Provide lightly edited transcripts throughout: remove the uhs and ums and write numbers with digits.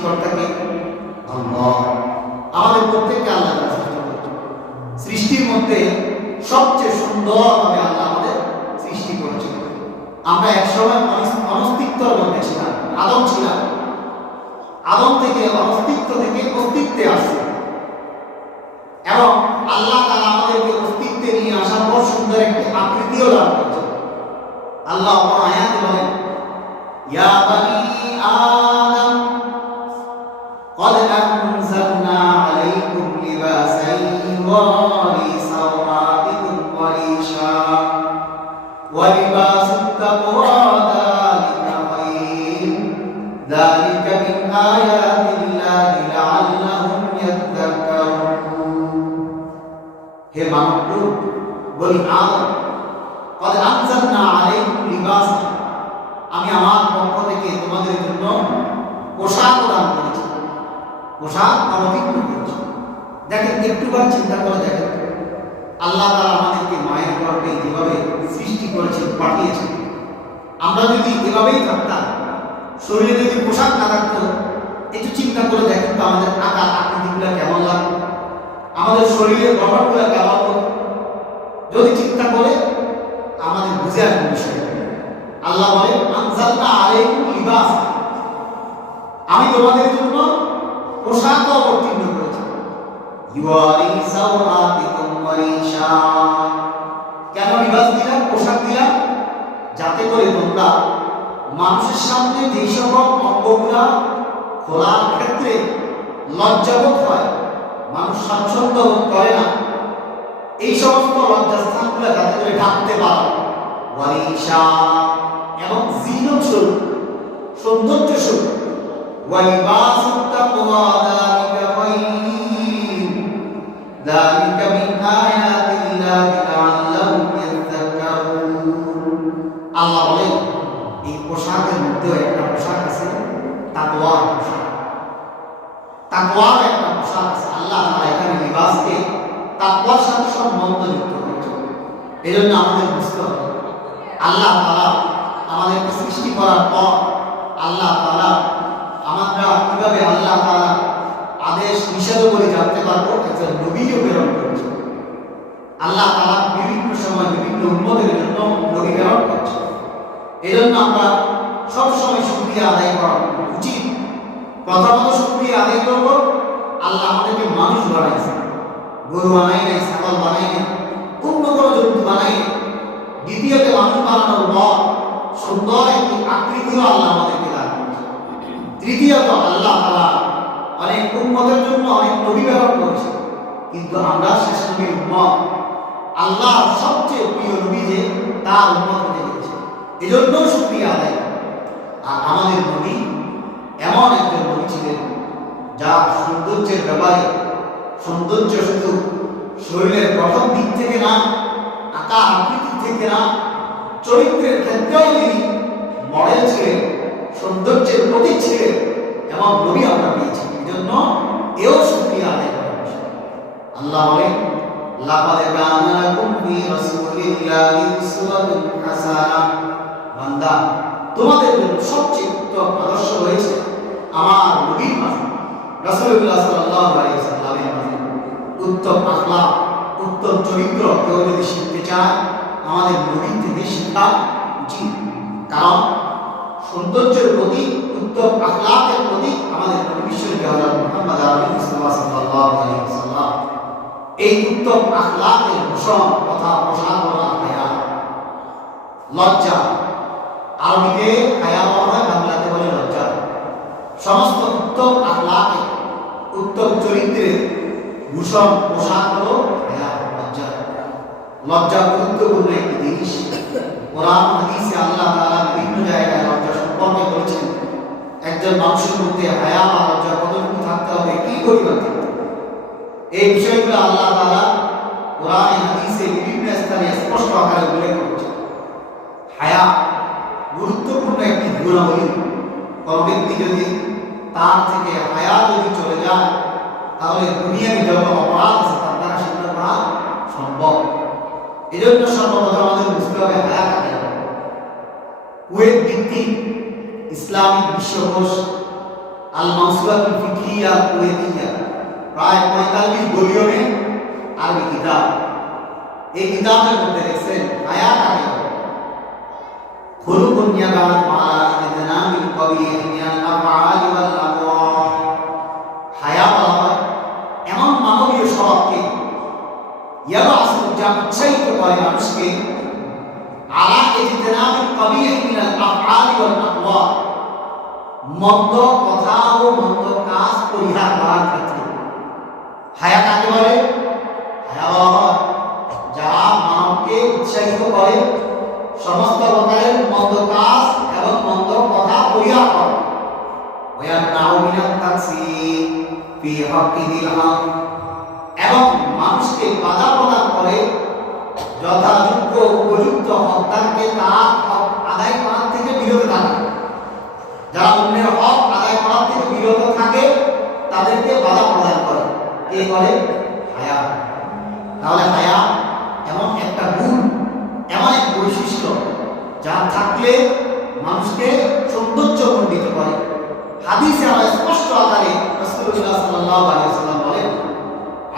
সৃষ্টিকর্তাকে আল্লাহ। আমাদের প্রত্যেককে আল্লাহ সৃষ্টি করেছেন। সৃষ্টির মধ্যে সবচেয়ে সুন্দরভাবে আল্লাহ আমাদের সৃষ্টি করেছেন। আমরা একসময় অনস্তিত্বের মধ্যে ছিলাম, আদম ছিলাম। আদম থেকে অস্তিত্ব থেকে অস্তিত্বে আসছে এবং আল্লাহ তাআলা আমাদেরকে অস্তিত্বে নিয়ে আসার পর সুন্দর একটি আকৃতিও দান করেছেন। আল্লাহ আয়াতে বলেন, ইয়া বানি আদম قد أنزلنا عليكم لباسا يواري سوآتكم وريشا ولباس التقوى ذلك خير ذلك من آيات الله لعلهم يذكرون। হে মানব, বলি আদম, قد أنزلنا عليكم لباسا, আমি আমার পক্ষ থেকে তোমাদের জন্য পোশাক দান করেছি, পোশাক অবতীর্ণ করেছি। দেখেন, একটুবার চিন্তা করে দেখেন, আল্লাহ তাআলা আমাদেরকে মায়ের গর্ভে যেভাবে সৃষ্টি করেছেন, পাঠিয়েছেন, আমরা যদি এভাবেই থাকতাম, শরীরে যদি পোশাক না থাকতো, একটু চিন্তা করে দেখেন তো আমাদের আকার আকৃতিগুলো কেমন লাগতো, আমাদের শরীরের গঠনগুলো কেমন হতো। যদি চিন্তা করে আমাদের বুঝে আসবে বিষয়। আল্লাহ বলে, আনজালনা আলাইকুম লিবাস, আমি তোমাদের জন্য পোশাক অবতীর্ণ করেছি। ইউয়ারি সাওআতিকুম ওয়ারিশা, কেন লিবাস দিলাম, পোশাক দিলাম? যাতে করে তোমরা মানুষের সামনে যেই সকল অঙ্গগুলা খোলার ক্ষেত্রে লজ্জাবোধ হয়, মানুষ স্বাচ্ছন্দ্য বোধ করে না, এই সমস্ত লজ্জাস্থানগুলো যাতে করে ঢাকতে পারো। ওয়ারিশা, এবং জিনত স্বরূপ, সৌন্দর্য স্বরূপ। ওয়ালিবাসুত তাকওয়া যালিকা খায়র যালিকা মিন আয়াতিল্লাহি লাআল্লাহুম ইয়াযাক্কারুন। আল্লাহ বলেন, এই পোশাকের মধ্যে একটা পোশাক আছে, তাকওয়ার পোশাক। তাকওয়ার একটা পোশাক আছে। আল্লাহ তাআলা এখানে লিবাসকে তাকওয়ার সাথে সম্বন্ধযুক্ত করেছেন। এজন্য আমাদের বুঝতে হবে, আল্লাহ তাআলা আমাদেরকে সৃষ্টি করার পর আল্লাহ তাআলা আমরা কিভাবে আল্লাহ তাআলা আদেশ নিষেধ করে জানতে পারবো, একজন নবীও প্রেরণ করেছেন। আল্লাহ তাআলা বিভিন্ন সময় বিভিন্ন উম্মতের জন্য নবী প্রেরণ করেছেন। এজন্য আমরা সবসময় শুকরিয়া আদায় করা উচিত। প্রথমত শুকরিয়া আদায় করব, আল্লাহ আমাদেরকে মানুষ বানাইছে, গরু বানাই নাই, ছাগল বানাই নাই, অন্য কোনো জন্তু বানাই নাই। দ্বিতীয়ত মানুষ বানানোর পর সুন্দর একটি আকৃতিও আল্লাহ আমাদেরকে দান করেছে। তৃতীয়ত আল্লাহ তাআলা অনেক উম্মতের জন্য অনেক নবী প্রেরণ করেছে, কিন্তু আমরা শেষ নবীর উম্মত, আল্লাহর সবচেয়ে প্রিয় নবী যে তার উম্মত হতে গেছে, এজন্য শুকরিয়া আদায়। আর আমাদের নবী এমন একজন নবী ছিলেন যার সৌন্দর্যের ব্যাপারে, সৌন্দর্য শুধু শরীরের প্রথম দিক থেকে না, আকার আকৃতি থেকে না, চরিত্রের ক্ষেত্রেও তিনি মডেল ছিলেন, সৌন্দর্যের প্রতীক ছিলেন, এমন নবী আমরা পেয়েছি। এই জন্য এও শুকরিয়া আদায় করা উচিত। আল্লাহ বলেন, লাকাদ কানা লাকুম ফি রাসূলিল্লাহি উসওয়াতুন হাসানাহ, বান্দা, তোমাদের জন্য সবচেয়ে উত্তম আদর্শ রয়েছে আমার নবীর মাঝে, রাসূলুল্লাহ সাল্লাল্লাহু আলাইহি ওয়াসাল্লামের মাঝে। উত্তম আখলাক, উত্তম চরিত্র কেউ যদি শিখতে চায়, আমাদের নবীর থেকে শিক্ষা উচিত। কারণ সৌন্দর্যের প্রতি, উত্তম আখলাকের প্রতি আমাদের নবী বিশ্বনবী হযরত মুহাম্মদ আরবি মুস্তাফা সাল্লাল্লাহু আলাইহি ওয়াসাল্লাম। এই উত্তম আখলাকের ভূষণ তথা পোশাক হলো হায়া, লজ্জা। আরবিতে হায়া বলা হয়, বাংলাতে বলে লজ্জা। সমস্ত উত্তম আখলাকে, উত্তম চরিত্রের ভূষণ পোশাক হলো হায়া, লজ্জা। লজ্জা গুরুত্বপূর্ণ একটি জিনিস। কোরআন হাদিসে আল্লাহ তাআলা বিভিন্ন জায়গায় লজ্জা সম্পর্কে বলেছেন। একজন মানুষের মধ্যে হায়া বা লজ্জা কতটুকু থাকতে হবে, কি পরিমাণ থাকতে হবে, এই বিষয়গুলো আল্লাহ তাআলা কোরআন হাদিসে বিভিন্ন স্থানে স্পষ্ট আকারে উল্লেখ করেছেন। হায়া গুরুত্বপূর্ণ একটি গুণাবলী। কোন ব্যক্তি যদি তার থেকে হায়া যদি চলে যায়, তাহলে দুনিয়ার যত অপরাধ আছে তার দ্বারা সেগুলো করা সম্ভব। এই জন্য সর্বপ্রথম আমাদের বুঝতে হবে হায়া কাকে বলে। কুয়েত ভিত্তিক ইসলামিক বিশ্বকোষ আল মাউসুলাতুল ফিকহিয়া কুয়েতিয়া, প্রায় 45 ভলিউমে আরবি কিতাব। এই কিতাবের মধ্যে লিখছেন হায়া কাকে বলে। খুলুকুন ইয়াবাত মালা ইদনামিল কবির মিনাল আফআলি ওয়াল আকওয়াল। হায়া বলা হয় এমন মানবীয় স্বভাবকে, ইয়াবাসু যা উৎসাহিত করে মানুষকে, আলা ইজতিনাবিল কবির মিনাল আফআলি ওয়াল আকওয়াল, মন্দ কথা ও মন্দ কাজ পরিহার করার ক্ষেত্রে। হায়া কাকে বলে? হায়া বলা হয় যারা মানবকে উৎসাহিত করে সমস্ত প্রকারের মন্দ কাজ এবং মন্দ কথা পরিহার করে। ওয়ায়ামনাউ মিনাত তাকসীর ফি হাক্কিহিল হক, এবং মানুষকে বাধা প্রদান করে যথাযোগ্য উপযুক্ত হকদারকে তার হক আদায় করার থেকে বিরত থাকে। যারা অন্যের হক আদায় করার থেকে বিরত থাকে তাদেরকে বাধা প্রদান করে। কে করে? হায়া। তাহলে হায়া এমন একটা গুণ, এমন এক বৈশিষ্ট্য যা থাকলে মানুষকে সৌন্দর্যমণ্ডিত করে। হাদিসে আমরা স্পষ্ট আকারে রাসূলুল্লাহ সাল্লাল্লাহু আলাইহি ওয়াসাল্লাম বলেন,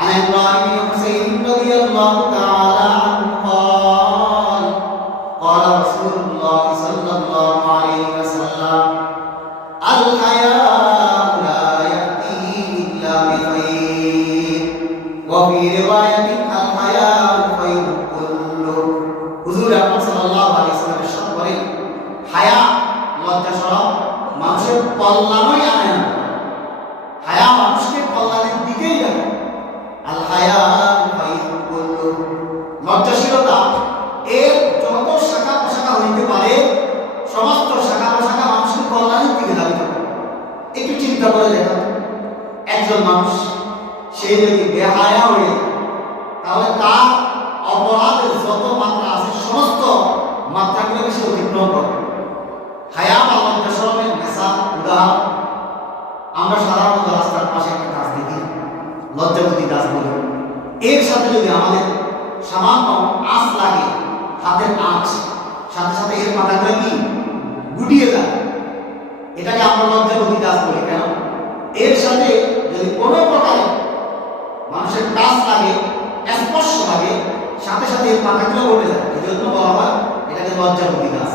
আন ইমরান ইবনে হুসাইন রাদিয়াল্লাহু তাআলা আনহু قال قال رسول الله صلى الله عليه وسلم الحياء لا يأتي إلا بخير وفي رواية الحياء خير كله। হুজুর আকরাম সাল্লাল্লাহু আলাইহি ওয়াসাল্লাম ইরশাদ করেন, হায়া লজ্জা শরম মানুষের কল্যাণই আনে না। হায়া মানুষকে কল্যাণের দিকেই যাবে। আল হায়া খায়রুল কুল্লু, লজ্জাশীলতা এর যত শাখা প্রশাখা হইতে পারে সমস্ত শাখা প্রশাখা মানুষকে কল্যাণের দিকে ধাবিত করে। একটু চিন্তা করে দেখো, একজন মানুষ সে যদি বেহায়া হয়ে তাহলে তার অপরাধের যত মাত্রা আছে সমস্ত মাত্রাগুলোকে সে অতিক্রম করবে। হায়া বা লজ্জা শরমের মেসাল উদাহরণ আমরা সাধারণত রাস্তার পাশে একটা গাছ দেখি, লজ্জাবতী গাছ বলে। এর সাথে যদি আমাদের সামান্য আঁচ লাগে, হাতের আঁচ, সাথে সাথে এর পাতাগুলো কি গুটিয়ে যায়, এটাকে আমরা লজ্জাবতী গাছ বলি। কেন? এর সাথে যদি কোনো প্রকারে মানুষের টাচ লাগে, স্পর্শ লাগে, সাথে সাথে এর পাতাগুলো উঠে যায়। এই জন্য বলা হয় এটাকে লজ্জাবতী গাছ।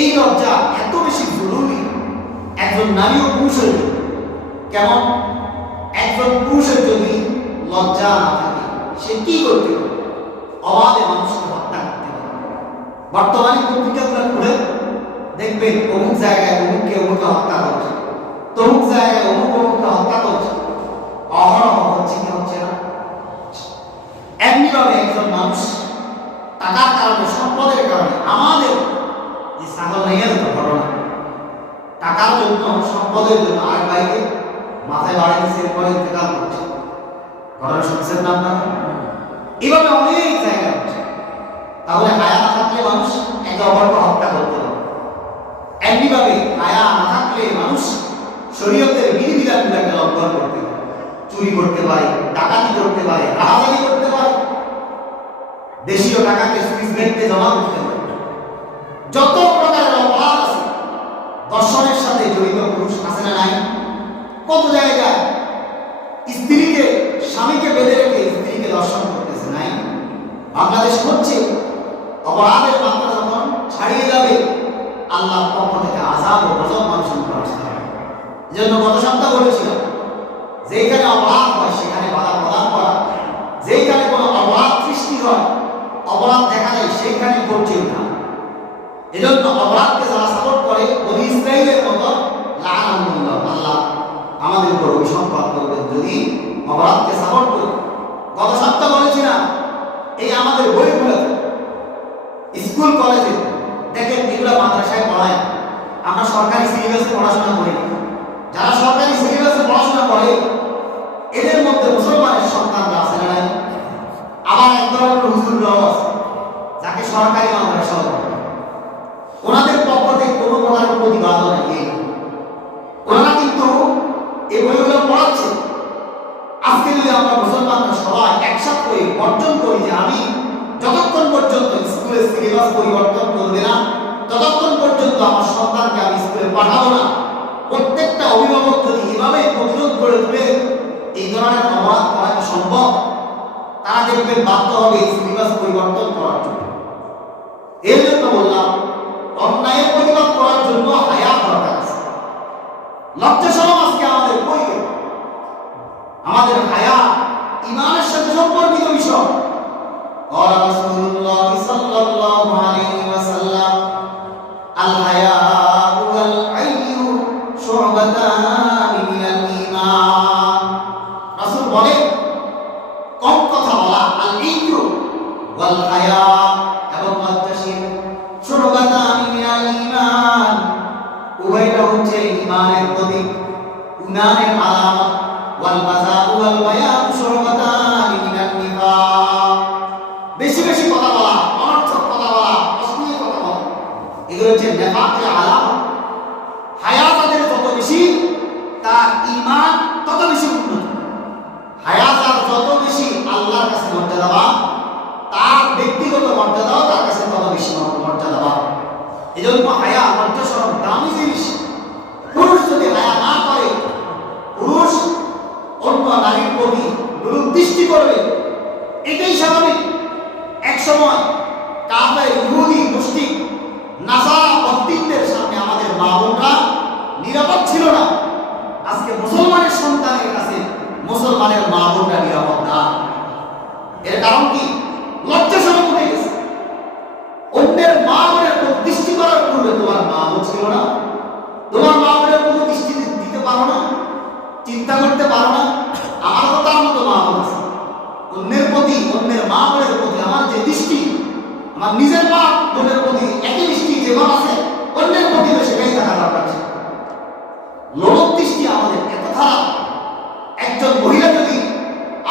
এই লজ্জা এত বেশি জরুরি একজন নারী ও পুরুষের। কেমন? একজন পুরুষের যদি লজ্জা না থাকে সে কি করতে পারে? অবাধে মানুষকে হত্যা করতে পারে। বর্তমানে পত্রিকাগুলো খুলে দেখবেন অমুক জায়গায় অমুককে অমুকে হত্যা করছে, তমুক জায়গায় অমুক অমুককে হত্যা করছে। অহরহ হচ্ছে কি হচ্ছে না? এমনিভাবে একজন মানুষ টাকার কারণে, সম্পদের কারণে, আমাদের এই ছাগল নিয়ে যেত ঘটনা, টাকার জন্য, সম্পদের জন্য আর ভাইকে মাথায় বাড়ি দিচ্ছে, এরপরে ইন্তেকাল করছে। ঘটনা শুনছেন না আপনারা? এভাবে অনেক জায়গা হচ্ছে। তাহলে হায়া না থাকলে মানুষ একে অপরকে হত্যা করতে পারে। এমনিভাবে হায়া না থাকলে মানুষ শরীয়তের বিধিবিধানগুলোকে লঙ্ঘন করতে পারে, চুরি করতে পারে, ডাকাতি করতে পারে, রাহাজানি করতে পারে, দেশীয় টাকাকে সুইস ব্যাংকে জমা করতে পারে। যত প্রকারের অপরাধ আছে, দর্শনের সাথে জড়িত পুরুষ আছে না নাই? কত জায়গায় স্ত্রীকে, স্বামীকে বেঁধে রেখে স্ত্রীকে দর্শন করতেছে, নাই? বাংলাদেশ হচ্ছে অপরাধের মাত্রা যখন ছাড়িয়ে যাবে আল্লাহর পক্ষ থেকে আযাব ও গজব মানুষের উপর আসতে হবে। এজন্য গত সপ্তাহ বলেছিলাম, যেখানে অপরাধ হয় সেখানে বাধা প্রদান করা, যেখানে কোনো অপরাধ সৃষ্টি হয়, অপরাধ দেখা যায় সেইখানে করছে ওঠা। এজন্য অপরাধকে যারা সাপোর্ট করে বনি ইসরাঈলের মতো লাআনাহুল্লাহ, আল্লাহ আমাদের উপর অভিসম্পাত করবেন যদি অপরাধকে সাপোর্ট করি। গত সপ্তাহ বলেছিলাম এই আমাদের বইগুলো স্কুল কলেজে দেখেন এগুলো মাদ্রাসায় পড়ায়, আমরা সরকারি সিলেবাসে পড়াশোনা করি। যারা সরকারি সিলেবাসে পড়াশোনা করে এদের মধ্যে মুসলমানের সন্তানরা আছে না? আবার এক ধরনের হুজুররাও আছে যাকে সরকারি মাদ্রাসা বলে। ওনাদের পক্ষ থেকে কোনো প্রকার প্রতিবাদ নেই, ওনারা কিন্তু এই বইগুলো পড়াচ্ছে। আজকে যদি আমরা মুসলমানরা সবাই একসাথে করে অর্জন করি যে আমি যতক্ষণ পর্যন্ত স্কুলের সিলেবাস পরিবর্তন করবে না, ততক্ষণ পর্যন্ত আমার সন্তানকে আমি স্কুলে পাঠাবো না, প্রত্যেকটা অভিভাবক যদি এভাবে প্রতিরোধ করে তুলে এই ধরনের অপরাধ করা সম্ভব, তারা দেখবেন বাধ্য হবে সিলেবাস পরিবর্তন করার জন্য। এর জন্য বললাম, অন্যায়ের প্রতিবাদ করার জন্য হায়া দরকার আছে। লজ্জা শরম আজকে আমাদের কই গেল? আমাদের হায়া ঈমানের সাথে সম্পর্কিত বিষয়। قال رسول الله صلى الله عليه وسلم الحياء والعي شعبتان من الإيمان। রাসূল বলেন, কম কথা বলা আল ইয়ু ওয়াল হায়া এবং লজ্জাশীল শুরবাতান মিনাল ঈমান, উভয়টা হচ্ছে ঈমানের প্রতীক, ঈমানের আলামত। ওয়াল বাযাউ ওয়াল বায়ান শুরবাতান মিনান নিফাক। বেশি বেশি কথা বলা, অনর্থক কথা বলা, অশ্লীল কথা বলা, এগুলো হচ্ছে নিফাকের আলামত। হায়া যাদের যত বেশি, তার ঈমান তত বেশি উন্নত। হায়া যার যত বেশি আল্লাহর কাছে মর্যাদাবান, তার ব্যক্তিগত মর্যাদাও তার কাছে তত বেশি মর্যাদাবান। এজন্য হায়া লজ্জা শরম দামি জিনিস। পুরুষ যদি হায়া না করে, পুরুষ অন্য নারীর প্রতি বিরূপ দৃষ্টি করবে, এটাই স্বাভাবিক। এক সময় কাফের ইহুদি মুশরিক নাসারা বস্তিত্বের সামনে আমাদের মা বোনরা নিরাপদ ছিল না। আজকে মুসলমানের সন্তানের কাছে মুসলমানের মা বোনরা নিরাপদ না। এর কারণ কি? লজ্জা শরম উঠে গেছে। অন্যের মা বোনের প্রতি দৃষ্টি করার পূর্বে তোমার মা বোন ছিল না? তোমার মা বোনের প্রতি দৃষ্টি দিতে পারো না? চিন্তা করতে পারো না? আমার তো তার মতো মা বোন আছে। অন্যের প্রতি, অন্যের মা বোনের প্রতি আমার যে দৃষ্টি, আমার নিজের মা বোনের প্রতি একই দৃষ্টি যেমন আছে, অন্যের প্রতি সেটাই থাকা দরকার। লোক দৃষ্টি আমাদের এত খারাপ। একজন মহিলা যদি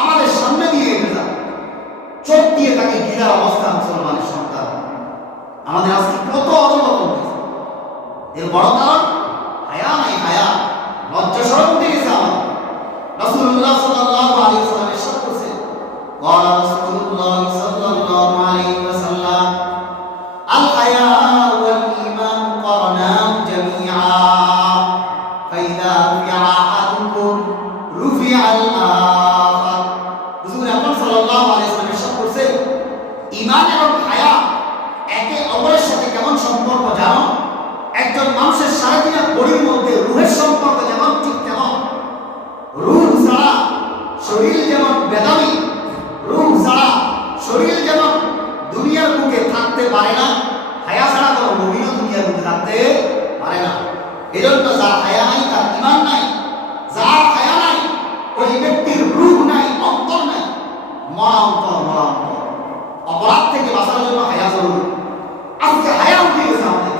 আমাদের সামনে দিয়ে হেঁটে যায়, চোখ দিয়ে তাকে ঘিরার অবস্থা মুসলমানের সন্তান, আমাদের আজকে কত অধপতন হয়েছে। এর বড় কারণ হায়া নাই, হায়া, লজ্জা শরম উঠে গেছে আমাদের। রাসূলুল্লাহ সাল্লাল্লাহু আলাইহি ওয়াসাল্লাম ইরশাদ করেছেন, قال رسول الله صلى الله عليه وسلم الحياء والإيمان قرنان جميعا فإذا رفع أحدكم رفع الآخر। হুজুর আকরাম সাল্লাল্লাহু আলাইহি ওয়াসাল্লাম ইরশাদ করেছেন, ঈমান এবং হায়া একে অপরের সাথে কেমন সম্পর্ক জানো? একজন মানুষের সারাদিনের বডির মধ্যে রূহের সম্পর্ক যেমন, ঠিক তেমন রূহ ছাড়া শরীর যেমন বেদামি, রূহ ছাড়া শরীর যেমন দুনিয়ার বুকে থাকতে পারে না, হায়া ছাড়া কোনো মুমিনও দুনিয়ার বুকে থাকতে পারে না। এজন্য যার হায়া নাই তার ঈমান নাই, যার হায়া নাই ওই ব্যক্তির রূহ নাই, অন্তর নাই, মরা অন্তর, মরা অন্তর। অপরাধ থেকে বাঁচার জন্য হায়া জরুরি। আজকে হায়া উঠে গেছে আমাদের।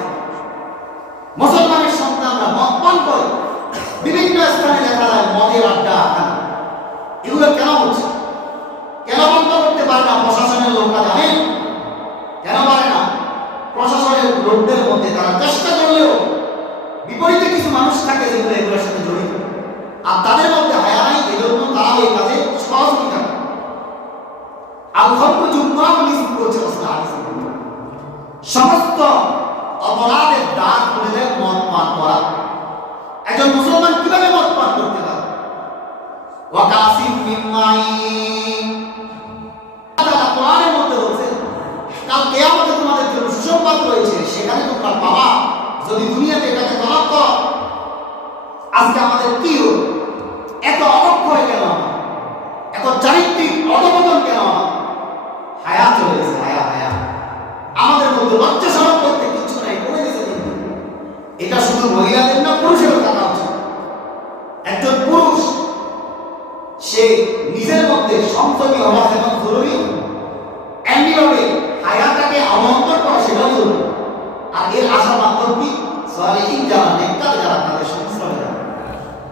মুসলমানের সন্তানরা মদ পান করে, বিভিন্ন স্থানে দেখা যায় মদের আড্ডা আখানা। এগুলো কেন হচ্ছে? কেন বন্ধ করতে পারে না প্রশাসনের লোকরা? জানেন কেন পারে না? প্রশাসনের লোকদের মধ্যে তারা চেষ্টা করলেও বিপরীতে কিছু মানুষ থাকে যেগুলো এগুলোর সাথে জড়িত, আর তাদের মধ্যে হায়া নাই। এজন্য তারা এই কাজে সহযোগিতা করে। সমস্ত অপরাধের দাগ খুলে দেয় মদ পান করা। একজন মুসলমান কিভাবে মদ পান করতে পারে? ওয়াকাসিম মিন মাইন, আল্লাহ কোরআনের মধ্যে বলছেন, কাল কিয়ামতে তোমাদের জন্য সুসংবাদ রয়েছে, সেখানে তোমরা পাবা যদি দুনিয়াতে এটাকে তলব করো। আজকে আমাদের কি হলো? এত অবক্ষয় কেন? এত চারিত্রিক অধপতন কেন? হায়া চলে গেছে, হায়া, হায়া। আমাদের মধ্যে লজ্জা শরম করতে কিছু নাই, কমে গেছে। এটা শুধু মহিলাদের না, পুরুষেরও থাকা উচিত। একজন পুরুষ সে নিজের মধ্যে সংযমী হওয়া যেমন জরুরি, এমনিভাবে হায়াটাকে অবলম্বন করা সেটাও জরুরি। আর এর আশা মাধ্যম কি? সালিহিন যারা, নেককার যারা, তাদের সংস্রবে যারা,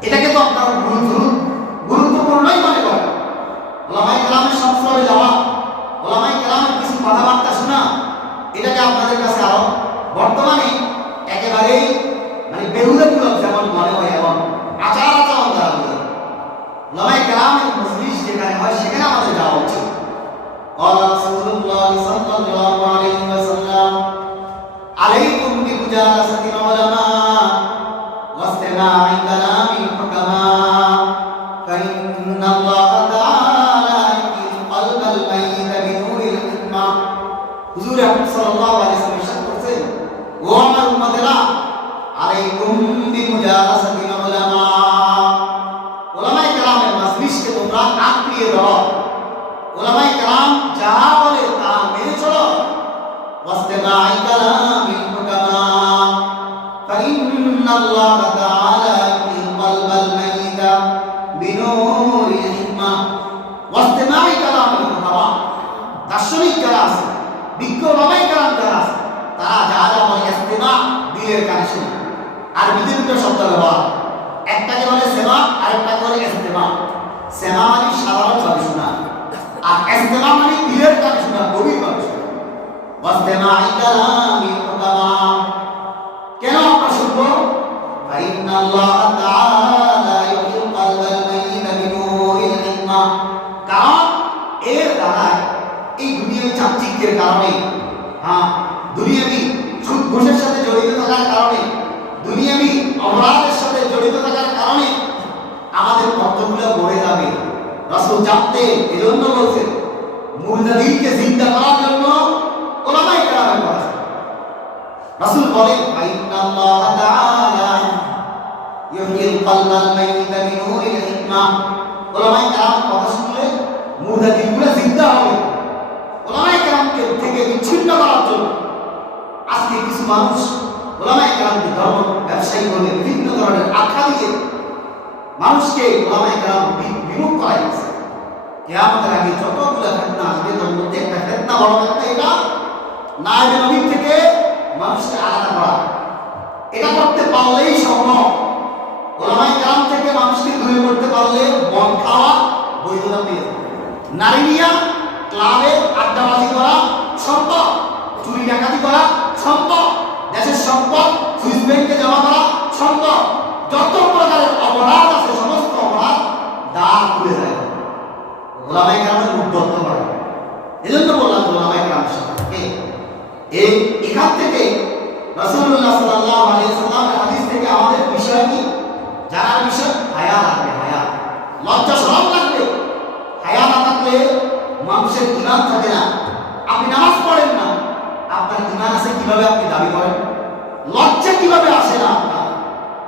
এটাকে তো আপনারা গুরুত্বপূর্ণই মনে করেন। ওলামায়ে কেরামের সংস্রবে যাওয়া, ওলামায়ে কেরামের কিছু কথাবার্তা শোনা, এটাকে আপনাদের কাছে আরো বর্তমানে একেবারেই বেহুদামূলক যেমন মনে হয়, এবং আচার আচরণ দ্বারা বোঝা। ওলামায়ে কেরামের মজলিস যেখানে হয় সেখানে আমাদের যাওয়া উচিত। قال رسول الله صلى الله عليه وسلم عليكم بمجالسة العلماء واستماع كلام الحكماء فإن الله تعالى يحيي القلب الميت بنور الحكمة হুজুর আকরাম সাল্লাল্লাহু আলাইহি ওয়াসাল্লাম ইরশাদ করেছেন, ও আমার উম্মতেরা, আলাইকুম বিমুজালাসাতিল উলামা, উলামায়ে কেরামের মাজলিসকে তোমরা আঁকড়িয়ে ধরো, উলামায়ে কেরাম যা বলে তা মেনে চলো। واستماع كلام الحكماء فإن الله تعالى يحيي القلب الميت بنور الحكمة واستماع كلام الحكماء দার্শনিক যারা আছে, বিজ্ঞ উলামায়ে কেরাম যারা আছে, তারা যা যা বলে ইস্তেমা দিলের কানে শোনা। আর দুটো শব্দ ব্যবহার, একটাকে বলে সেমা আর একটাকে বলে ইস্তেমা। সেমা মানে সাধারণভাবে শোনা, আর ইস্তেমা মানে দিলের কানে শোনা, গভীরভাবে শোনা। واستماع كلام الحكماء কেন আমরা শুনবো? فإن الله تعالى يحيي القلب الميت بنور الحكمة, কারণ এর দ্বারা এই দুনিয়ার চাকচিক্যের কারণে, দুনিয়াবি সুদ ঘুষের সাথে জড়িত থাকার কারণে, দুনিয়াবি অপরাধের সাথে জড়িত থাকার কারণে আমাদের পথগুলো গড়ে যাবে। রাসূল জানতে এজন্য বলছেন, মুর্দা দিলকে জিন্দা করার জন্য উলামায়ে কেরামের কথা। রাসূল বলেন, ফাইন্নাল্লাহ তাআলা ইউহয়িল কলবাল মাইয়িতা বিনূরিল হিকমা, উলামায়ে কেরামের কথা শুনলে মুর্দা দিলগুলো জিন্দা হবে। উলামায়ে কেরামকে থেকে বিচ্ছিন্ন করার জন্য আজকে কিছু মানুষ উলামায়ে কেরামকে ধর্ম ব্যবসায়ী বলে বিভিন্ন ধরনের আখ্যা দিয়ে মানুষকে উলামায়ে কেরাম বিমুখ করাইছে। কিয়ামতের আগে যতগুলো ফিতনা আসবে তার মধ্যে একটা ফিতনা, বড় একটা এটা নায়েবে নবী থেকে মানুষকে আলাদা করা। এটা করতে পারলেই সম্ভব। উলামায়ে কেরাম থেকে মানুষকে দূরে করতে পারলে মদ খাওয়া বৈধতা পেয়ে যাবে, নারী নিয়া ক্লাবে আড্ডাবাজি করা সম্ভব, চুরি ডাকাতি করা সম্ভব, দেশের সম্পদ সুইস ব্যাংকে জমা করা সম্ভব। যত প্রকারের অপরাধ আছে সমস্ত অপরাধ দাঁড় খুলে যায় উলামায়ে কেরামের উদ্বুদ্ধ করে। এজন্য বললাম উলামায়ে কেরাম সাথে এখান থেকে রাসূলুল্লাহ সাল্লাল্লাহু আলাইহি ওয়াসাল্লামের হাদিস থেকে আমাদের বিষয় কি জানার বিষয়? হায়া লাগবে, হায়া, লজ্জা শরম লাগবে। হায়া না থাকলে মানুষের ঈমান থাকে না। আপনি নামাজ পড়েন না, আপনার ঈমান আছে কিভাবে আপনি দাবি করেন? লজ্জা কিভাবে আসে না আপনার?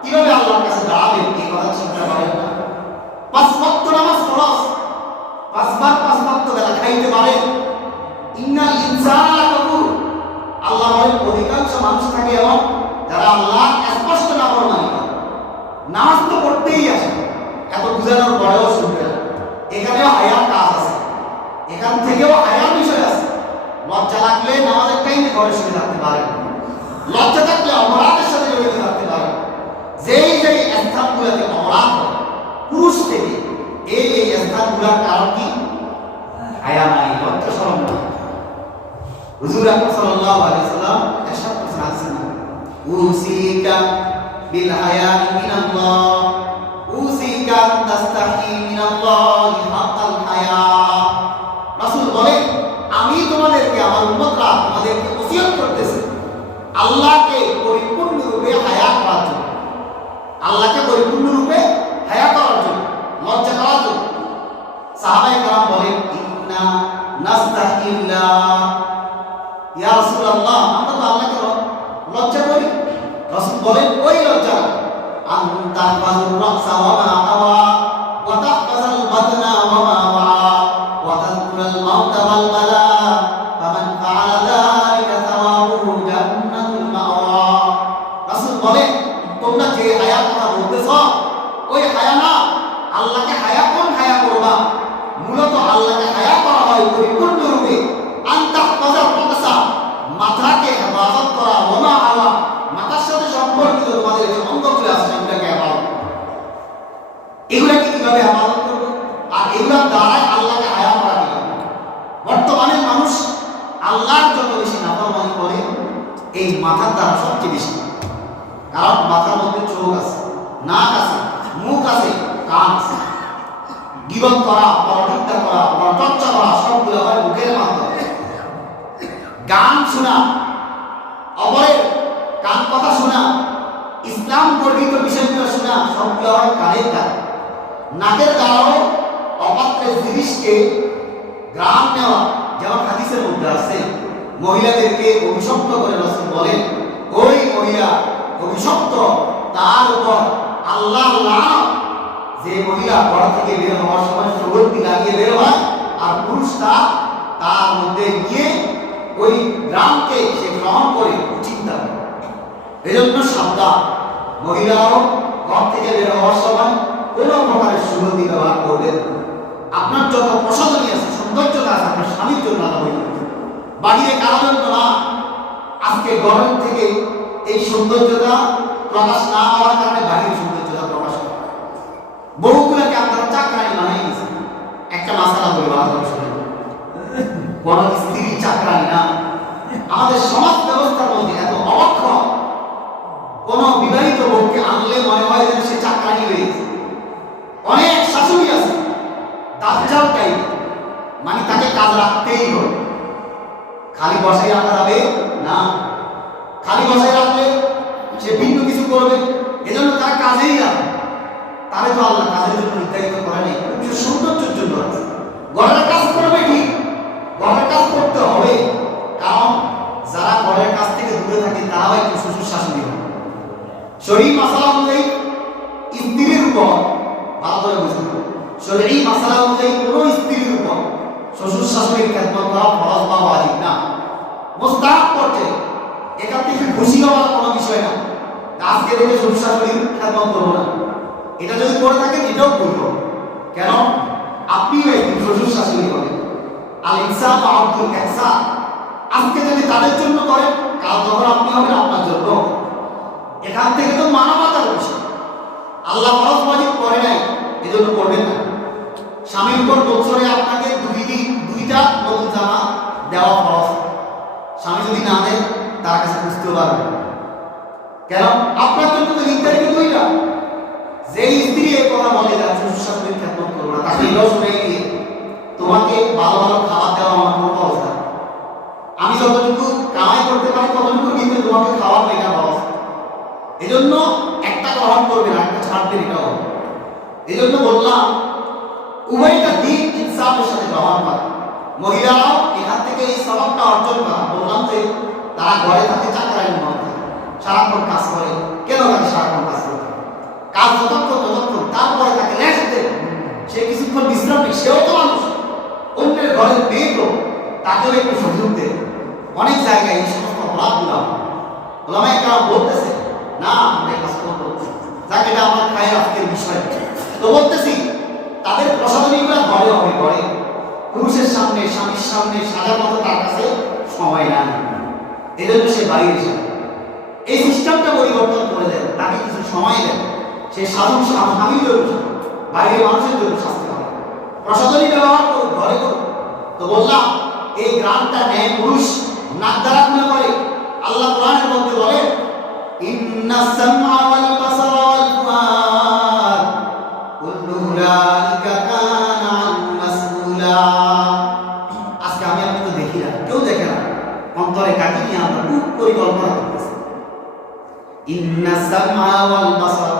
কিভাবে আল্লাহর কাছে দাঁড়াবেন এই কথা চিন্তা করেন না। পাঁচ ওয়াক্ত নামাজ ফরজ, পাঁচবার পাঁচ ওয়াক্ত বেলা খাইতে পারেন। ইন্নাল ইনসানা লাকাফুর, আল্লাহ বলেন অধিকাংশ মানুষ থাকে এমন যারা আল্লাহ স্পষ্ট নাফরমানি করে। নামাজ তো পড়তেই আসে, এত বুঝানোর পরেও শুনবে না। এখানেও হায়ার কাজ আছে, এখান থেকেও হায়ার বিষয় আছে। লজ্জা লাগলে নামাজের টাইমে ঘরে শুয়ে থাকতে পারেন, লজ্জা থাকলে অপরাধের সাথে জড়িত থাকতে পারেন। যেই যেই স্থানগুলোতে অপরাধ হয় পুরুষ থেকে, এই স্থানগুলোর কারণ কি? হায়া নাই, লজ্জা শরম নাই। হুজুর আকরাম সাল্লাল্লাহু আলাইহি ওয়াসাল্লাম ইরশাদ করেছেন, উসিকা বিল হায়াই মিনাল্লাহ, উসিকা তাস্তাহি মিনাল্লাহ হাক্কাল হায়া। রাসূল বলেন, আমি তোমাদেরকে, আমার উম্মতরা তোমাদেরকে ওসিয়ত করতেছি আল্লাহকে পরিপূর্ণরূপে হায়া করার জন্য, আল্লাহকে পরিপূর্ণরূপে হায়া করার জন্য, লজ্জা করার জন্য। সাহাবায়ে কেরাম বলেন, ইন্না নাস্তাহিল্লাহ, ইয়া রাসূলুল্লাহ, আমরা তো আল্লাহকে লজ্জা করি। রাসূল বলেন, ওই লজ্জা আনতা তাহফাজুর রাসা ওয়া মা হাওয়া ওয়া তাহফাজাল বাদনা ওয়া মা ওয়া ওয়া তাযকুরাল মাউতা ওয়াল বালা ফামান ফাআলা যালিকা সাওয়াবুহু জান্নাতুল মাওয়া। রাসূল বলেন, তোমরা যে হায়া কথা বলতেছো ওই হায়া না, আল্লাহকে হায়া কোন হায়া করবা? মূলত আল্লাহকে হায়া করা হয় পরিপূর্ণরূপে আনতা তাহফাজার রাসা, মাথাকে হেফাজত করা, ওয়া মা হাওয়া, মাথার সাথে সম্পর্কিত তোমাদের যে অঙ্গগুলো আছে সেগুলোকে হেফাজত। এগুলাকে কিভাবে হেফাজত করবে? আর এগুলোর দ্বারাই আল্লাহকে হায়া করা কিভাবে? বর্তমানে মানুষ আল্লাহর জন্য বেশি নাফরমানি করে এই মাথার দ্বারা সবচেয়ে বেশি। কারণ মাথার মধ্যে চোখ আছে, নাক আছে, মুখ আছে, কান আছে। গীবত করা, পরনিন্দা করা, পরচর্চা করা সবগুলো হয় মুখের মাধ্যমে। গান শোনা, অপরের কান কথা শোনা, ইসলাম গর্বিত বিষয়গুলো শোনা সবগুলো আমার কানের দ্বারা, নাকের দ্বারাও অপাত্রের জিনিসকে গ্রাম নেওয়া, যেমন হাদিসের মধ্যে আছে মহিলাদেরকে অভিশপ্ত করে রাসূল বলেন, ওই মহিলা অভিশপ্ত, তার উপর আল্লাহ লানত। যে মহিলা ঘর থেকে বের হওয়ার সময় সুগন্ধি লাগিয়ে বের হয় আর পুরুষটা তার মধ্যে নিয়ে ওই গ্রামকে সে গ্রহণ করে চিন্তা করে। এজন্য সাবধান, মহিলাও ঘর থেকে বের হওয়ার সময় কোনো প্রকারের সুগন্ধি ব্যবহার করবেন। আপনার যত প্রসাধনী আছে, সৌন্দর্যতা আছে, আপনার স্বামীর জন্য আলাদা হয়ে যাবে, বাহিরে কারো জন্য না। আজকে গরম থেকে এই সৌন্দর্যতা প্রকাশ না হওয়ার কারণে বাহিরের সৌন্দর্যতা প্রকাশ করে। বহুগুলোকে আপনারা চাকরানি বানাই গেছে। একটা মাসালা বলে ভালোভাবে শুনে, কোন স্ত্রী চাকরানি না। আমাদের সমাজ ব্যবস্থার মধ্যে এত অবক্ষয়, কোন বিবাহিত বউকে আনলে মনে হয় যেন সে চাকরানি হয়েছে। অনেক শাশুড়ি আছে দাজ্জাল টাইপ, মানে তাকে কাজ রাখতেই হবে। খালি বসাই রাখা যাবে না, খালি বসাই রাখলে সে ভিন্ন কিছু করবে, এজন্য তার কাজেই রাখে। তাহলে তো আল্লাহ কাজের জন্য নির্ধারিত করে নেই, সৌন্দর্যের জন্য আছে। ঘরের কাজ করবে ঠিক, ঘরের কাজ করতে হবে, কারণ যারা ঘরের কাজ থেকে দূরে থাকে তারাও একটু শ্বশুর শাশুড়ি হবে। শরীর মাসালা অনুযায়ী স্ত্রীর উপর ভালো করে বুঝতে হবে, শরীর মাসালা অনুযায়ী কোনো স্ত্রীর উপর শ্বশুর শাশুড়ির খেদমত করা ফরজ বা ওয়াজিব না, মুস্তাহাব করতে। এখান থেকে খুশি হওয়ার কোনো বিষয় না। আজকে থেকে শ্বশুর শাশুড়ির খেদমত করবো না, এটা যদি করে থাকেন এটাও করবো। কেন? আপনিও একদিন শ্বশুর শাশুড়ি হবেন। আল ইনসান ওয়া আব্দুল ইহসান, আজকে যদি তাদের জন্য করেন, কাল যখন আপনি হবেন আপনার জন্য। এখান থেকে তো মানবতার বিষয়, আল্লাহ ফরজ ওয়াজিব করে নাই, এজন্য করবেন না। স্বামীর উপর বছরে আপনাকে দুইটা নতুন জামা দেওয়া ফরজ। স্বামী যদি না দেয় তার কাছে বুঝতে পারবে, কেন? আপনার জন্য তো নির্ধারিত দুইটা। যে স্ত্রী এই কথা বলে যে শ্বশুর শাশুড়ির খেদমত করবো না, তাকে এটাও শুনে গিয়ে তোমাকে ভালো ভালো খাবার দেওয়া আমার কোনো অবস্থা, আমি যতটুকু কামাই করতে পারি ততটুকু কিন্তু তোমাকে খাওয়ার এটা খরচ। এজন্য একটা গ্রহণ করবে না, একটা ছাড়বেন, এটা হবে। এজন্য বললাম উভয়টা দিক ইনসাফের সাথে গ্রহণ করা। মহিলারাও এখান থেকে এই স্বভাবটা অর্জন করা। বললাম যে তারা ঘরে থাকে চাকরানির মধ্যে, সারাক্ষণ কাজ করে। কেন তাকে সারাক্ষণ কাজ করে? কাজ যতক্ষণ, তারপরে তাকে রেস্ট দেবে, সে কিছুক্ষণ বিশ্রাম নেই। সেও তো মানুষ, অন্যের ঘরের মেয়ে তো, তাকেও একটু সুযোগ দেবে। অনেক জায়গায় এই সমস্ত অপরাধগুলো ওলামায়ে কেরাম বলতেছে না, আমরা কাজ করবো, যাকে এটা আমার খায় আজকের বিষয়। তো বলতেছি তাদের প্রসাধনীগুলো ঘরে হবে, ঘরে। পুরুষের সামনে, স্বামীর সামনে সাজার মতো তার কাছে সময় নাই, এজন্য সে বাইরে যায়। এই সিস্টেমটা পরিবর্তন করে দেন, তাকে কিছু সময় দেন, সে সাধু স্বামীর জন্য, বাইরে মানুষের জন্য শাস্তি হবে। প্রসাধনী ব্যবহার করুন, ঘরে করুন। তো বললাম এই গ্রামটা নেয় পুরুষ নাক দ্বারা গুণা করে। আল্লাহ কোরআনের মধ্যে বলে ইন্নাস সামআ ওয়াল বাসারা ওয়াল ফুআদ কুল্লু উলাইকা কানা আনহু মাসউলা। আজকে আমি আপনি তো দেখি না, কেউ দেখে না, অন্তরে কাকে নিয়ে আমরা খুব পরিকল্পনা করতেছি। ইন্নাস সামআ ওয়াল বাসারা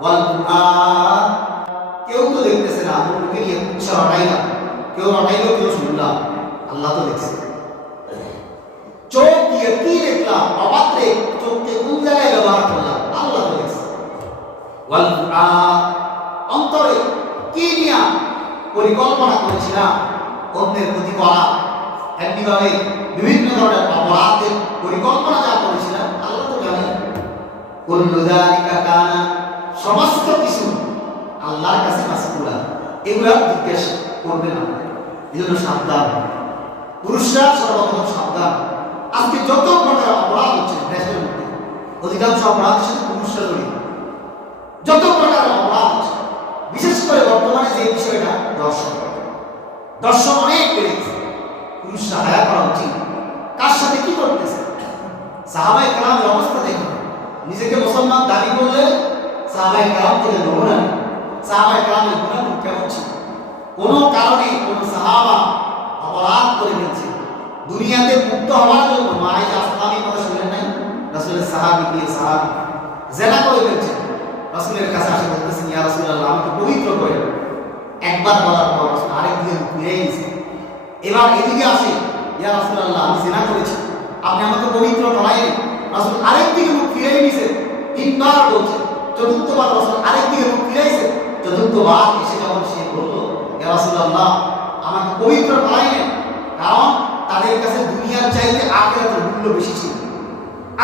ওয়াল ফুআদ, কেউ তো দেখতেছে না, মুখে নিয়ে কুচ্ছা রটাইলা, কেউ রটাইলো, কেউ শুনলাম, আল্লাহ তো দেখছে। চোখ দিয়ে কি দেখলাম, অবাত্রে চোখকে কোন জায়গায় ব্যবহার করলাম, আল্লাহ তো দেখছে। ওয়াল ফুআদ, অন্তরে কি নিয়ে পরিকল্পনা করেছিলাম অন্যের প্রতি করা, এমনিভাবে বিভিন্ন ধরনের অপরাধের পরিকল্পনা যা করেছিলাম, আল্লাহ তো জানেন। কুল্লু যালিকা কানা, সমস্ত কিছু আল্লাহর কাছে মাসউলা, এগুলা জিজ্ঞেস করবে না। এজন্য সাবধান, পুরুষরা সর্বপ্রথম সাবধান। আজকে যত প্রকার অপরাধ হচ্ছে দেশের মধ্যে, অধিকাংশ অপরাধের সাথে পুরুষরা জড়িত। যত প্রকার অপরাধ হচ্ছে, বিশেষ করে বর্তমানে যে বিষয়টা দর্শন অনেক বেড়ে গেছে। পুরুষরা হায়া করা উচিত, কার সাথে কি করতেছে। সাহাবায়ে কেরামের অবস্থা দেখুন, নিজেকে মুসলমান দাবি করলে সাহাবায়ে কেরাম থেকে নমুনা নেই। সাহাবায়ে কেরামের গুনাহ কেমন ছিল? কোনো কারণে কোনো সাহাবা অপরাধ করে ফেলছে, দুনিয়াতে মুক্ত হওয়ার জন্য। মায়ের আসলামের কথা শুনলেন নাই? রাসূলের সাহাবী দিয়ে সাহাবী জেনা করে ফেলছেন, রাসূলের কাছে আসে বলতেছেন, ইয়া রাসূলুল্লাহ, আমাকে পবিত্র করে দেন। একবার বলার পর রাসূল আরেকদিকে ফিরে গেছে। এবার এদিকে আসে, ইয়া রাসূলুল্লাহ, আমি জেনা করেছি, আপনি আমাকে পবিত্র বানাইলেন। রাসূল আরেকদিকে মুখ ফিরে নিয়েছে, তিনবার বলছে। চতুর্থবার রাসূল আরেকদিকে মুখ ফিরাইছে। চতুর্থবার এসে যখন সে বলল, ইয়া রাসূলুল্লাহ, আমাকে পবিত্র বানাইলেন, কারণ তাদের কাছে দুনিয়ার চাইতে আখিরাতের মূল্য বেশি ছিল।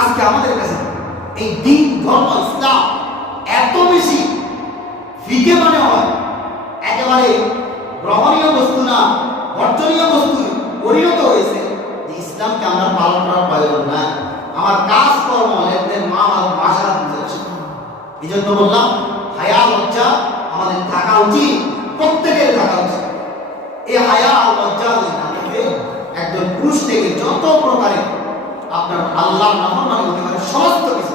আজকে আমাদের কাছে এই দিন, ধর্ম, ইসলাম এত বেশি ফিকে মনে হয়, একেবারে গ্রহণীয় বস্তু না, বর্জনীয় বস্তু পরিণত হয়েছে যে ইসলামকে আমরা পালন করার প্রয়োজন নাই। আমার কাজ কর্ম, লেনদেন, মা ভাষা বুঝাচ্ছে। এই জন্য বললাম, হায়া লজ্জা আমাদের থাকা উচিত, প্রত্যেকের থাকা উচিত। এই হায়া আর লজ্জা আমাকে একজন পুরুষ থেকে যত প্রকারে আপনার আল্লাহ নাফরমানি হতে পারে সমস্ত কিছু।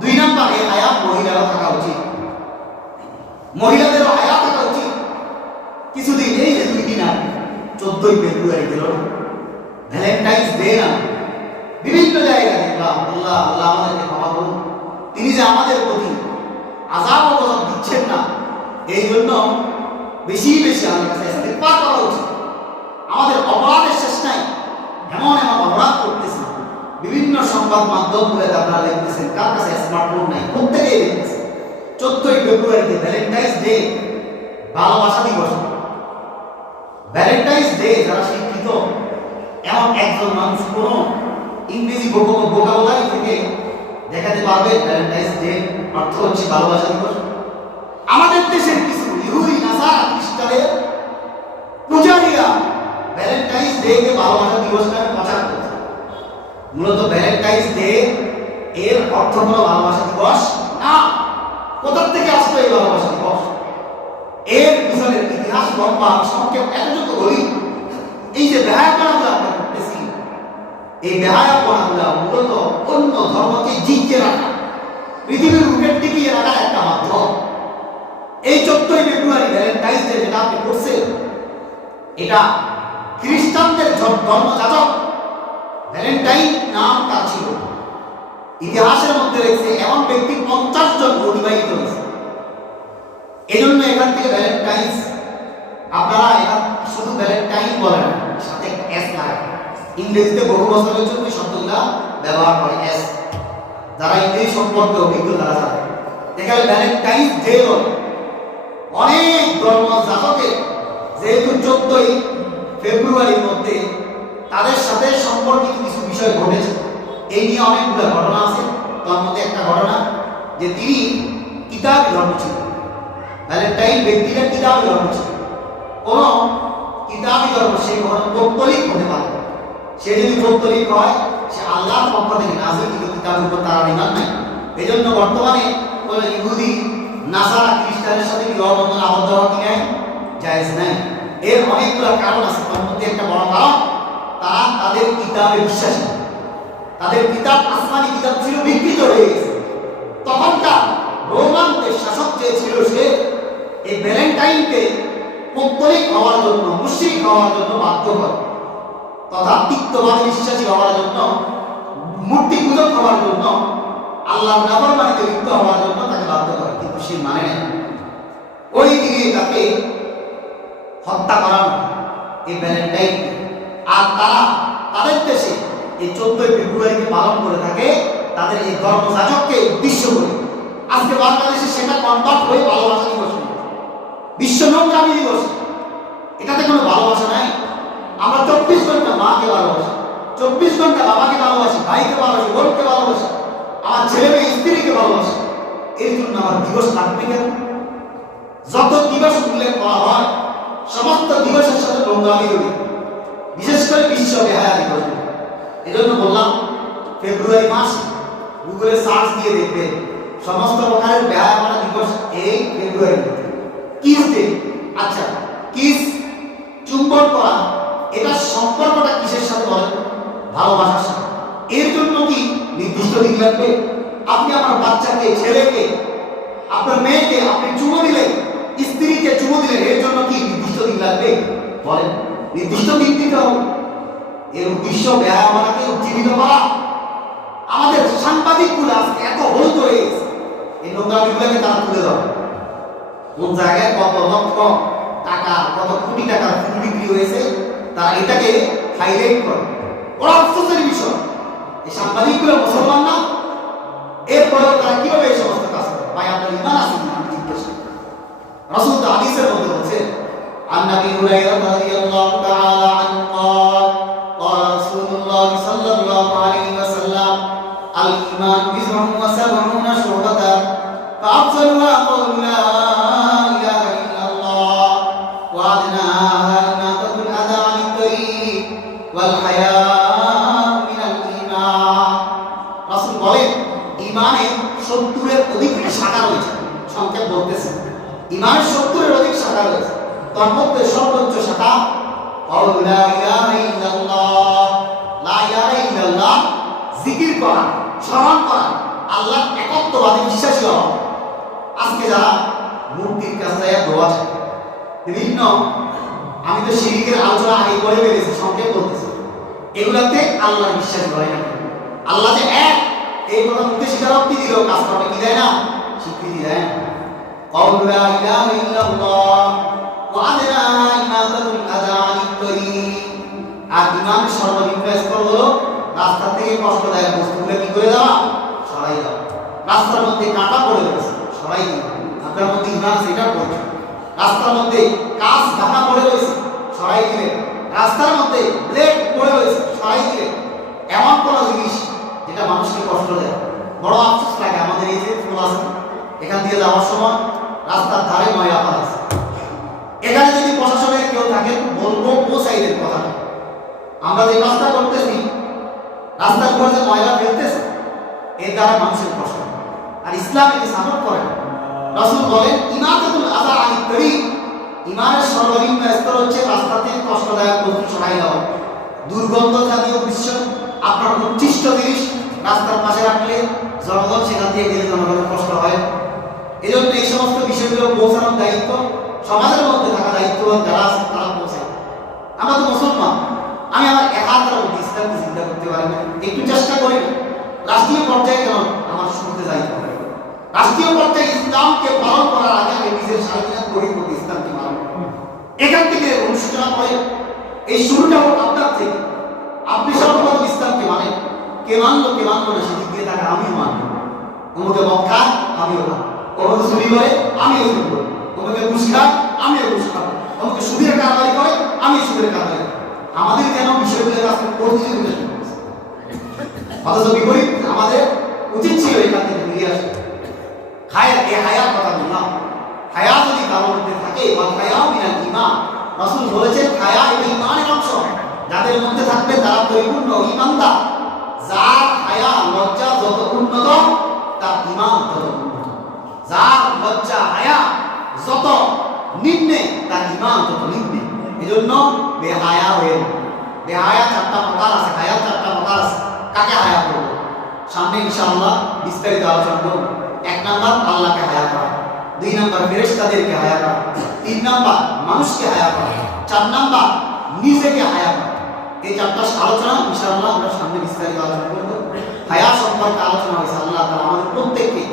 2 নাম্বার, এই হায়া মহিলারও থাকা উচিত, মহিলাদেরও হায়া থাকা উচিত। কিছুদিন, এই যে 2 দিন আগে 14ই ফেব্রুয়ারি গেল, ভ্যালেন্টাইন্স ডে না, বিভিন্ন জায়গায় দেখলাম, আল্লাহ আল্লাহ আমাদেরকে ক্ষমা করুন, তিনি যে আমাদের প্রতি আযাব ও গজব দিচ্ছেন না, এই জন্য বেশি বেশি আমাদের কাছে ইস্তেগফার করা উচিত। আমাদের অপরাধের শেষ নাই, এমন এমন অপরাধ করতেছি। বিভিন্ন সংবাদ মাধ্যমগুলোতে আপনারা দেখতেছেন, কার কাছে স্মার্টফোন নাই, প্রত্যেকেই দেখতেছেন। 14ই ফেব্রুয়ারিতে ভ্যালেন্টাইন্স ডে, ভালোবাসা দিবস। ভ্যালেন্টাইন্স ডে যারা শিক্ষিত, এমন একজন মানুষ কোন ইংরেজি ভোকাবুলারি থেকে দেখাতে পারবে ভ্যালেন্টাইন্স ডে অর্থ হচ্ছে ভালোবাসা দিবস? আমাদের দেশের কিছু ইহুদি, নাসারা, খ্রিস্টানের পূজারীরা ভ্যালেন্টাইন্স ডে কে ভালোবাসা দিবস নামে প্রচার করছে। মূলত ভ্যালেন্টাইন্স ডে এর অর্থ হলো ভালোবাসা দিবস না। কোথা থেকে আসলো এই ভালোবাসা দিবস? এর পিছনের ইতিহাস লম্বা, সংক্ষেপ এতটুকু বলি। এই যে বেহায়াপনাগুলো আমরা করতেছি, এই বেহায়াপনাগুলো মূলত অন্য ধর্মকে জিততে রাখা, পৃথিবীর বুকের টিকিয়ে রাখার একটা মাধ্যম। এই 14ই ফেব্রুয়ারি ভ্যালেন্টাইন্স ডে যেটা আপনি করছেন, এটা খ্রিস্টানদের ধর্মযাজক ভ্যালেন্টাইন নাম তার ছিল। ইতিহাসের মধ্যে রয়েছে এমন ব্যক্তি 50 জন অতিবাহিত হয়েছে। এজন্য এখান থেকে ভ্যালেন্টাইন্স, আপনারা এখান শুধু ভ্যালেন্টাইন বলেন, সাথে এস লাগে। ইংরেজিতে বহু বছরের জন্য শব্দগুলা ব্যবহার করে এস। যারা ইংরেজি সম্পর্কে অভিজ্ঞ তারা জানে। এখানে ভ্যালেন্টাইন্স ডে বলে। অনেক ধর্মযাজকের যেহেতু 14ই ফেব্রুয়ারির মধ্যে তাদের সাথে সম্পর্কিত কিছু বিষয় ঘটেছে, এই নিয়ে অনেকগুলো ঘটনা আছে। তার মধ্যে একটা ঘটনা যে তিনি কিতাবী ধর্ম ছিল, ভ্যালেন্টাইন ব্যক্তিরা কিতাবী ধর্ম ছিল। কোন কিতাবী ধর্ম, সে কখনো পৌত্তলিক হতে পারে। সে যদি পৌত্তলিক হয়, সে আল্লাহর পক্ষ থেকে নাযিলকৃত কিতাবের উপর তার ঈমান নাই। এই জন্য বর্তমানে কোন ইহুদি, নাসারা, খ্রিস্টানের সাথে বিবাহ বন্ধন আবদ্ধ হওয়া কি নাই? জায়েজ নাই। এর অনেকগুলো কারণ আছে। তার মধ্যে একটা বড় কারণ, তারা তাদের কিতাবে বিশ্বাসী। তাদের কিতাব, আসমানি কিতাব ছিল, বিকৃত হয়ে গেছে। তখনকার রোমানদের শাসক যে ছিল, সে এই ভ্যালেন্টাইনকে পৌত্তলিক হওয়ার জন্য, মুশরিক হওয়ার জন্য বাধ্য করে, তথা তিক্তবাদী বিশ্বাসী হওয়ার জন্য, মূর্তি পূজক হওয়ার জন্য, আল্লাহর নাফরমানিতে লিপ্ত হওয়ার জন্য তাকে বাধ্য করে। কিন্তু সে মানে না। ওই দিনে তাকে হত্যা করানো এই ভ্যালেন্টাইন। আর তারা তাদের দেশে এই 14ই ফেব্রুয়ারিকে পালন করে থাকে তাদের এই ধর্মযাজককে উদ্দেশ্য করে। আজকে বাংলাদেশে সেটা কনভার্ট হয়ে ভালোবাসা দিবস, বিশ্ব নোংরামি দিবস। এটাতে কোনো ভালোবাসা নাই। আমরা 24 ঘন্টা মাকে ভালোবাসি, 24 ঘন্টা বাবাকে ভালোবাসি, ভাইকে ভালোবাসি, বোনকে ভালোবাসি, আমার ছেলে মেয়ে স্ত্রীকে ভালোবাসি। এর জন্য আমার দিবস লাগবে কেন? যত দিবস উল্লেখ করা হয়, সমস্ত দিবসের সাথে নোংরামি জড়িত, বিশেষ করে বিশ্ব বেহায়া দিবস। এই জন্য বললাম, ফেব্রুয়ারি মাস গুগলে সার্চ দিয়ে দেখবেন সমস্ত প্রকারের বেহায়াপনা দিবস এই ফেব্রুয়ারি। কিস ডে, আচ্ছা কিস, চুম্বন করা, এটা সম্পর্কটা কিসের সাথে বলেন? ভালোবাসার সাথে। এর জন্য কি নির্দিষ্ট দিন লাগবে? আপনি আপনার বাচ্চাকে, ছেলেকে, আপনার মেয়েকে আপনি চুমো দিলেন, স্ত্রীকে চুমো দিলেন, এর জন্য কি নির্দিষ্ট দিন লাগবে? বলেন, নির্দিষ্ট দিন দিতে হবে। এর উদ্দেশ্য বেহায়াপনাকে উজ্জীবিত করা। আমাদের সাংবাদিকগুলো আজকে এত হলুদ হয়ে গেছে, এই নোংরামিগুলোকে তারা তুলে দাও। কোন জায়গায় কত লক্ষ টাকা, কত কোটি টাকার ফুল বিক্রি হয়েছে, তারা এটাকে হাইলাইট করে। ওরা আফসোসের বিষয়, এই সাংবাদিকগুলো মুসলমান না, এরপরেও তারা কিভাবে এই সমস্ত কাজ করে? ভাই আপনার ইমান আছে না? আমি জিজ্ঞেস করি। রাসূল তো হাদিসের মধ্যে বলছে, আন নবী হুরায়রা রাদিয়াল্লাহু তাআলা আনহু قال قال رسول الله صلى الله عليه وسلم الإيمان بضع وسبعون شعبة فأفضلها قول لا إله إلا الله وأدناها إماطة الأذى عن الطريق والحياء من الإيمان। রাসূল বলেন ঈমানের 70-এর অধিক শাখা রয়েছে। সংক্ষেপ বলতেছে, ঈমানের 70-এর অধিক শাখা রয়েছে, তার মধ্যে সর্বোচ্চ শাখা قول لا إله إلا الله, লা ইলাহা ইল্লাল্লাহ জিকির করা, স্মরণ করা, আল্লাহর একত্ববাদে বিশ্বাসী হওয়া। আজকে যারা মূর্তির কাছে যায় দোয়া চায়, বিভিন্ন, আমি তো শিরকের আলোচনা আগে করে ফেলেছি, সংক্ষেপ বলতেছি, এগুলাতে আল্লাহর বিশ্বাস করে না। আল্লাহ যে এক, এই কথা মুখে স্বীকারোক্তি দিলেও কাজ করবে কি দেয় না, স্বীকৃতি দেয় না। قول لا إله إلا الله وأدناها إماطة الأذى عن الطريق। আর ইমানের সর্বনিম্ন স্তর হলো রাস্তা থেকে কষ্টদায়ক বস্তুগুলো কি করে দেওয়া, সরাই দেওয়া। রাস্তার মধ্যে কাঁটা পড়ে রয়েছে, সরাই দেওয়া। আপনার মধ্যে ইমান সেটা পড়ছে। রাস্তার মধ্যে কাঁচ ঢাকা পড়ে রয়েছে, সরাই দিলে। রাস্তার মধ্যে ব্লেড পড়ে রয়েছে, সরাই দিলে। এমন কোনো জিনিস যেটা মানুষকে কষ্ট দেয়, বড় আফসোস লাগে। আমাদের এই যে ফুল আছে, এখান দিয়ে যাওয়ার সময় রাস্তার ধারে ময়লা পড়া আছে। এখানে যদি প্রশাসনের কেউ থাকে বলবো ও সাইডের কথা। আমরা যে কাজটা করতেছি, রাস্তার উপর যে ময়লা ফেলতেছে, এর দ্বারা মানুষের কষ্ট। আর ইসলাম একে সাপোর্ট করে। রাসূল বলেন ইমাতাতুল আযা আনিত তরিক, ইমানের সর্বনিম্ন স্তর হচ্ছে রাস্তাতে কষ্টদায়ক বস্তু সরাই দেওয়া। দুর্গন্ধ জাতীয় দৃশ্য, আপনার উচ্ছিষ্ট জিনিস রাস্তার পাশে রাখলে জনগণ সেখান দিয়ে গেলে জনগণের কষ্ট হয়। এই জন্য এই সমস্ত বিষয়গুলো পৌঁছানোর দায়িত্ব সমাজের মধ্যে থাকা দায়িত্ব যারা আছে তারা পৌঁছায়। আমরা তো মুসলমান, আমি আমার একাধার মধ্যে ইসলামকে চিন্তা করতে পারি না, একটু চেষ্টা করি না। রাষ্ট্রীয় পর্যায়ে কেন আমার শুনতে দায়িত্ব হবে? রাষ্ট্রীয় পর্যায়ে ইসলামকে পালন করার আগে আমি নিজের স্বাধীনতা করি করতে ইসলামকে পালন করি। এখান থেকে অনুশোচনা করে এই শুরুটা হোক আপনার থেকে। আপনি সর্বপ্রথম ইসলামকে মানেন, কে মানলো না সেদিক দিয়ে থাকা আমিও মানব। অমুকে মদ খায় আমিও খাব, অমুকে চুরি করে আমিও চুরি করি, অমুকে ঘুষ খায় আমিও ঘুষ খাবো, অমুকে সুদের কারবারি করে আমি সুদের কারবারি। আমাদের কেন বিষয়গুলো আজকে প্রতিযোগিতা শুরু করছে? অথচ বিপরীত আমাদের উচিত ছিল এখান থেকে বেরিয়ে আসে। হায়া, এই হায়ার কথা বললাম। হায়া যদি কারোর মধ্যে থাকে, বা হায়া মিনাল ঈমান, রাসূল বলেছেন হায়া এটা ঈমানের অংশ। যাদের মধ্যে থাকবে তারা পরিপূর্ণ ঈমানদার। যার হায়া লজ্জা যত উন্নত, তার ঈমান তত উন্নত। যার লজ্জা হায়া যত নিম্নে, তার ঈমান তত নিম্নে। এজন্য বেহায়া হয়ে, বেহায়া 4টা প্রকার আছে, হায়া 4টা প্রকার আছে। কাকে হায়া করব? সামনে ইনশাআল্লাহ বিস্তারিত আলোচনা করব। 1 নাম্বার আল্লাহকে হায়া করা, 2 নাম্বার ফেরেশতাদেরকে হায়া করা, 3 নাম্বার মানুষকে হায়া করা, 4 নাম্বার নিজেকে হায়া করা। এই 4টা আলোচনা ইনশাআল্লাহ আমরা সামনে বিস্তারিত আলোচনা করব। হায়া সম্পর্কে আলোচনা হয়েছে। আল্লাহ তাআলা আমাদের প্রত্যেককে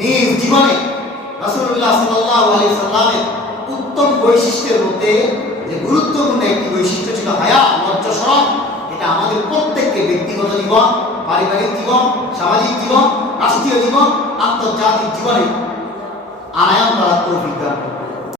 নিজ জীবনে রাসূলুল্লাহ সাল্লাল্লাহু আলাইহি সাল্লামের উত্তম বৈশিষ্ট্যের মধ্যে যে গুরুত্বপূর্ণ একটি বৈশিষ্ট্য ছিল হায়া, লজ্জা শরম। এটা আমাদের প্রত্যেককে ব্যক্তিগত জীবন, পারিবারিক জীবন, সামাজিক জীবন, রাষ্ট্রীয় জীবন, আন্তর্জাতিক জীবনে আনায়ন করার তৌফিক দান করুন।